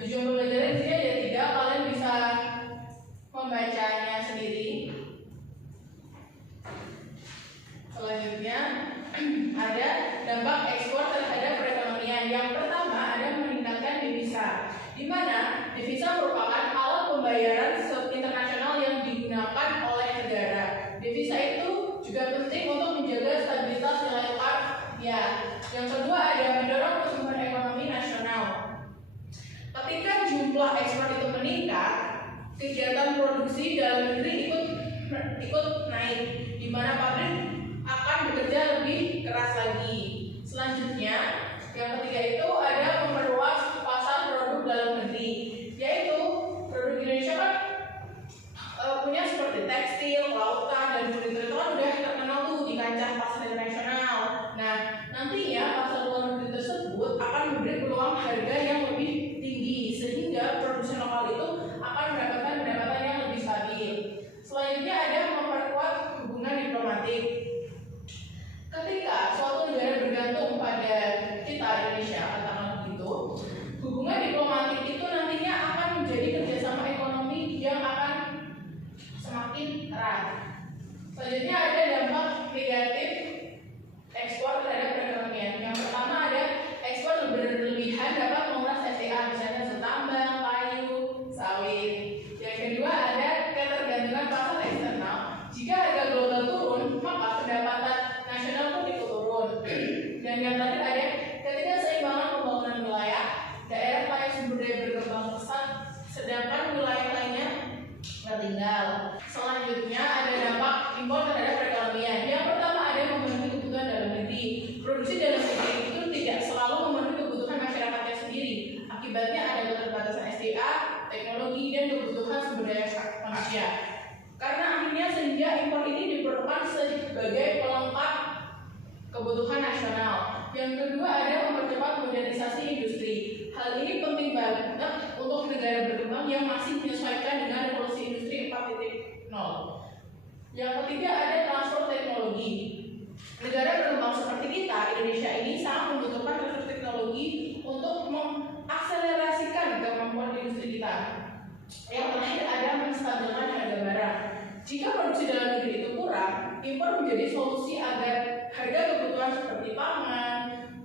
tujuan pembelajaran di sini ada 3, kalian bisa membacanya sendiri. Selanjutnya ada dampak ekspor terhadap perekonomian. Yang pertama ada meningkatkan devisa, di mana devisa merupakan alat pembayaran internasional yang digunakan oleh negara. Devisa itu juga penting untuk menjaga stabilitas nilai tukar. Ya. Yang kedua ada mendorong pertumbuhan ekonomi nasional. Ketika jumlah ekspor itu meningkat, kegiatan produksi dalam negeri ikut naik, di mana pabrik akan bekerja lebih keras lagi. Selanjutnya, yang ketiga itu ada memperluas pasar produk dalam negeri, yaitu produk Indonesia kan punya seperti tekstil, kelautan, dan furnitur itu kan udah terkenal tuh di kancah pasar internasional. Nah, nantinya pasar luar negeri tersebut akan memberi peluang harga yang lebih tinggi, sehingga produsen lokal itu akan mendapatkan pendapatan yang lebih stabil. Selanjutnya ada memperkuat hubungan diplomatik. Ketika suatu negara bergantung pada kita Indonesia, katakanlah begitu, hubungan diplomatik itu nantinya akan menjadi kerjasama ekonomi yang akan semakin erat. Selanjutnya ada dampak negatif ekspor terhadap perekonomian. Yang pertama ada ekspor berlebihan dapat menguras SDA, misalnya tambang, kayu, sawit. Yang kedua ada ketergantungan pasar eksternal. Jika harga global turun, maka pendapatan nasional pun ikut turun. Dan yang terakhir ada ketidakseimbangan pembangunan wilayah. Daerah kaya sumber daya berkembang pesat, sedangkan wilayah lainnya tertinggal. Selanjutnya ada dampak impor terhadap perekonomian. Yang pertama ada memenuhi kebutuhan dalam negeri. Produksi dalam negeri itu tidak selalu memenuhi kebutuhan masyarakatnya sendiri. Akibatnya ada keterbatasan SDA, teknologi, dan kebutuhan sumber daya manusia. Karena akhirnya sehingga impor ini diperlukan sebagai pelengkap kebutuhan nasional. Yang kedua ada mempercepat modernisasi industri. Hal ini penting banget untuk negara berkembang yang masih menyesuaikan dengan revolusi industri 4.0. Yang ketiga ada transfer teknologi. Negara berkembang seperti kita, Indonesia ini sangat membutuhkan transfer teknologi untuk mengakselerasikan kemampuan industri kita. Yang terakhir ada menstabilkan harga barang. Jika produksi dalam negeri itu kurang, impor menjadi solusi agar harga kebutuhan seperti pangan,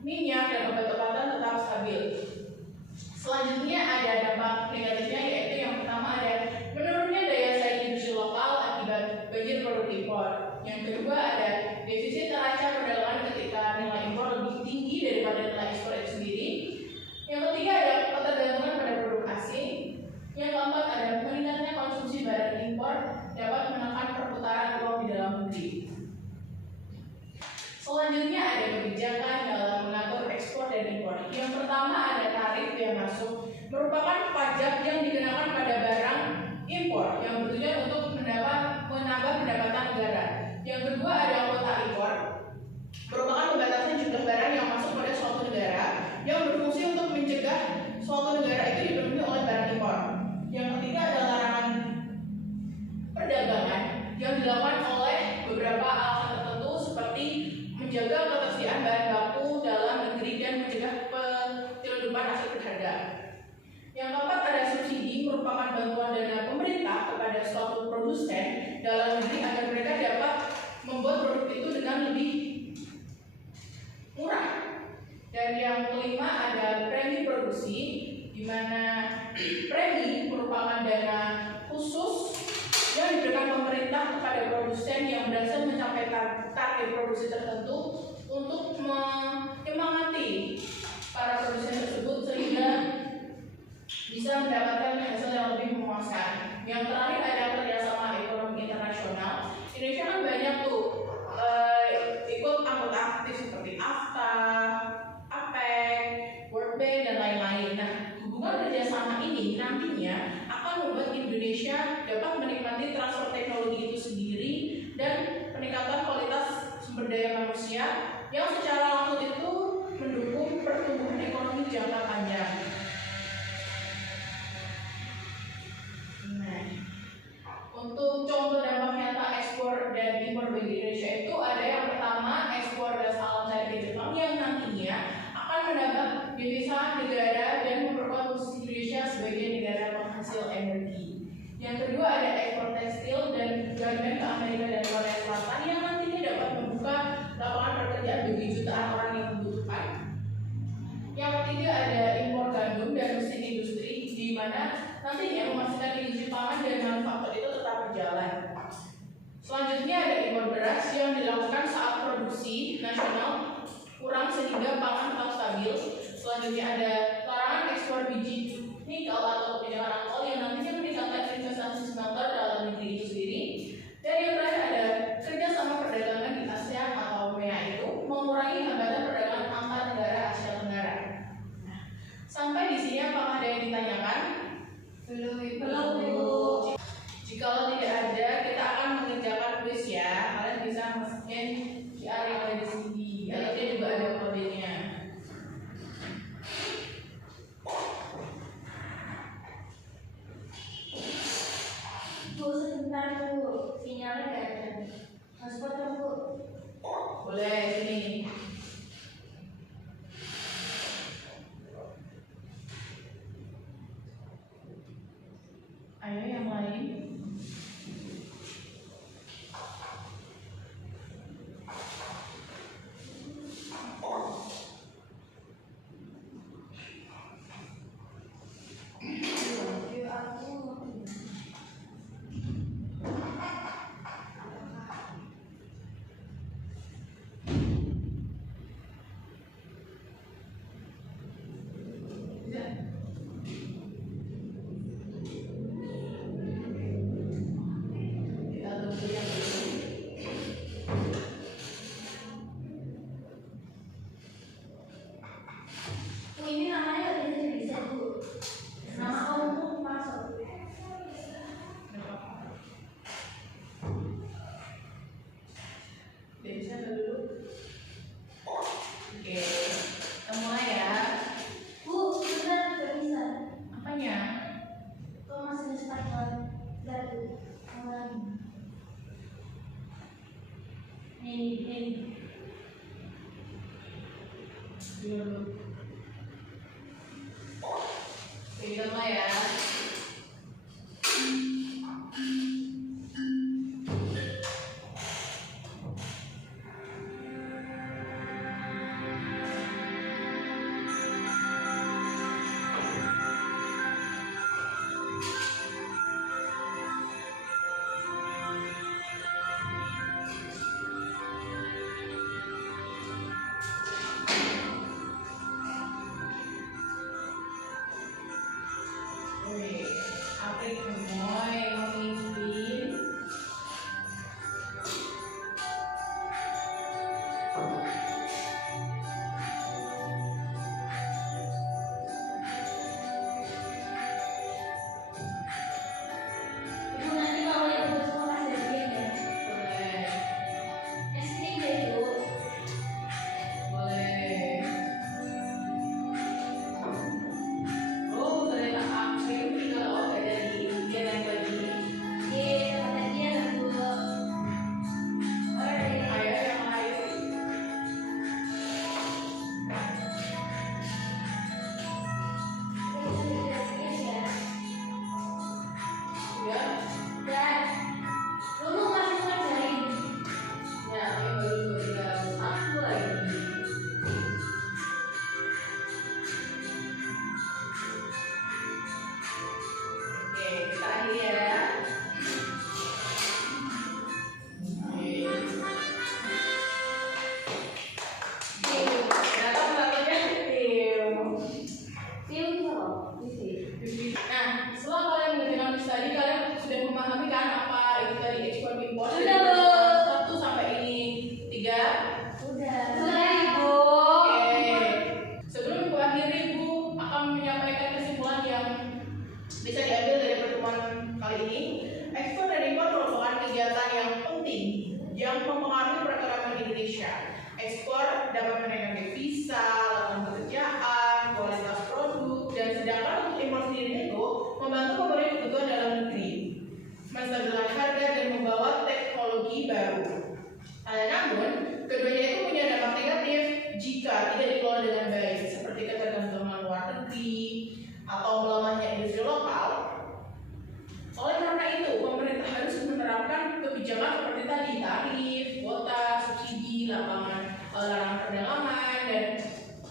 minyak, dan obat-obatan tetap stabil. Selanjutnya ada dampak negatifnya, yaitu yang pertama ada menurunnya daya saing industri lokal akibat banjir produk impor. Yang kedua ada defisit neraca perdagangan ketika nilai impor lebih tinggi daripada nilai ekspor itu sendiri. Yang ketiga ada ketergantungan pada produk asing. Yang keempat ada meningkatnya konsumsi barang impor dapat menekan perputaran uang di dalam negeri. Selanjutnya ada kebijakan dalam mengatur ekspor dan impor. Yang pertama ada tarif yang masuk, merupakan pajak yang dikenakan pada barang impor yang bertujuan untuk menambah pendapatan negara. Yang kedua ada kuota impor, merupakan pembatasan jumlah barang yang masuk pada suatu negara yang berfungsi untuk mencegah suatu negara itu dipenuhi oleh barang impor. Yang ketiga ada larangan perdagangan yang dilakukan oleh beberapa alasan tertentu seperti menjaga ketersediaan bahan baku dalam negeri dan mencegah penyelundupan aset berharga. Yang keempat ada subsidi, merupakan bantuan dana pemerintah kepada suatu produsen dalam negeri agar mereka dapat membuat produk itu dengan lebih murah. Dan yang kelima ada premi produksi, di mana premi merupakan dana khusus yang diberikan pemerintah kepada produsen yang berhasil mencapai target produksi tertentu untuk menyemangati para produsen tersebut sehingga bisa mendapatkan hasil yang lebih memuaskan. Yang terakhir ada kerjasama ekonomi internasional. Indonesia kan banyak tuh ikut anggota aktif seperti AFTA, APEC, World Bank, dan lain-lain. Nah, hubungan kerjasama ini nantinya akan membuat Indonesia dapat menikmati transfer teknologi itu sendiri dan peningkatan kualitas sumber daya manusia yang secara langsung itu mendukung pertumbuhan ekonomi jangka panjang. Nah, untuk contoh dampak nyata ekspor dan impor bagi Indonesia itu ada yang pertama ekspor gas alam dari Jepang yang nantinya akan menambah devisa negara dan memperkuat posisi Indonesia Yang kedua ada ekspor tekstil dan garmen ke Amerika dan Korea Selatan yang nantinya dapat membuka lapangan pekerjaan bagi jutaan orang yang membutuhkan. Yang ketiga ada impor gandum dan mesin industri di mana nantinya memastikan industri pangan dan manufaktur itu tetap berjalan. Selanjutnya ada impor beras yang dilakukan saat produksi nasional kurang sehingga pangan tetap stabil. Selanjutnya ada larangan ekspor biji nikel atau penyegaran alkohol yang nantinya meningkatkan investasi smelter dalam negeri itu sendiri. Dan yang terakhir ada kerjasama perdagangan di ASEAN atau MEA itu mengurangi hambatan perdagangan antar negara Asia Tenggara. Nah, sampai di sini apakah ada yang ditanyakan? Belum. Jikalau tidak ada, kita akan mengerjakan kuis ya. Kalian bisa masukin QR yang ada di sini. Dia juga ada kodenya. Bu, sebentar Bu, sinyalnya nggak ada. Hotspot dong Bu. Boleh, sini. Ayo yang lain. Ini namanya udah bisa Bu. Nama kamu masuk. Bisa dulu. Oke, kita mulai ya. Bu, sebentar nggak bisa. Apanya? Kok masih start lihat Bu. Lagi. Ini. Dulu. Oke, kita mulai ya. Oke, Aprik Gemoy memimpin. Ibu nanti kalau yang terus mau kasih hadiah ya. Boleh, Es krim deh Bu. boleh. Oh, ternyata Aprik juga oh gak jadi. Dia nanti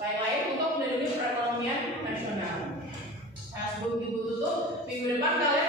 lain-lain untuk melindungi perekonomian nasional. Nah, sebelum Ibu tutup, minggu depan kalian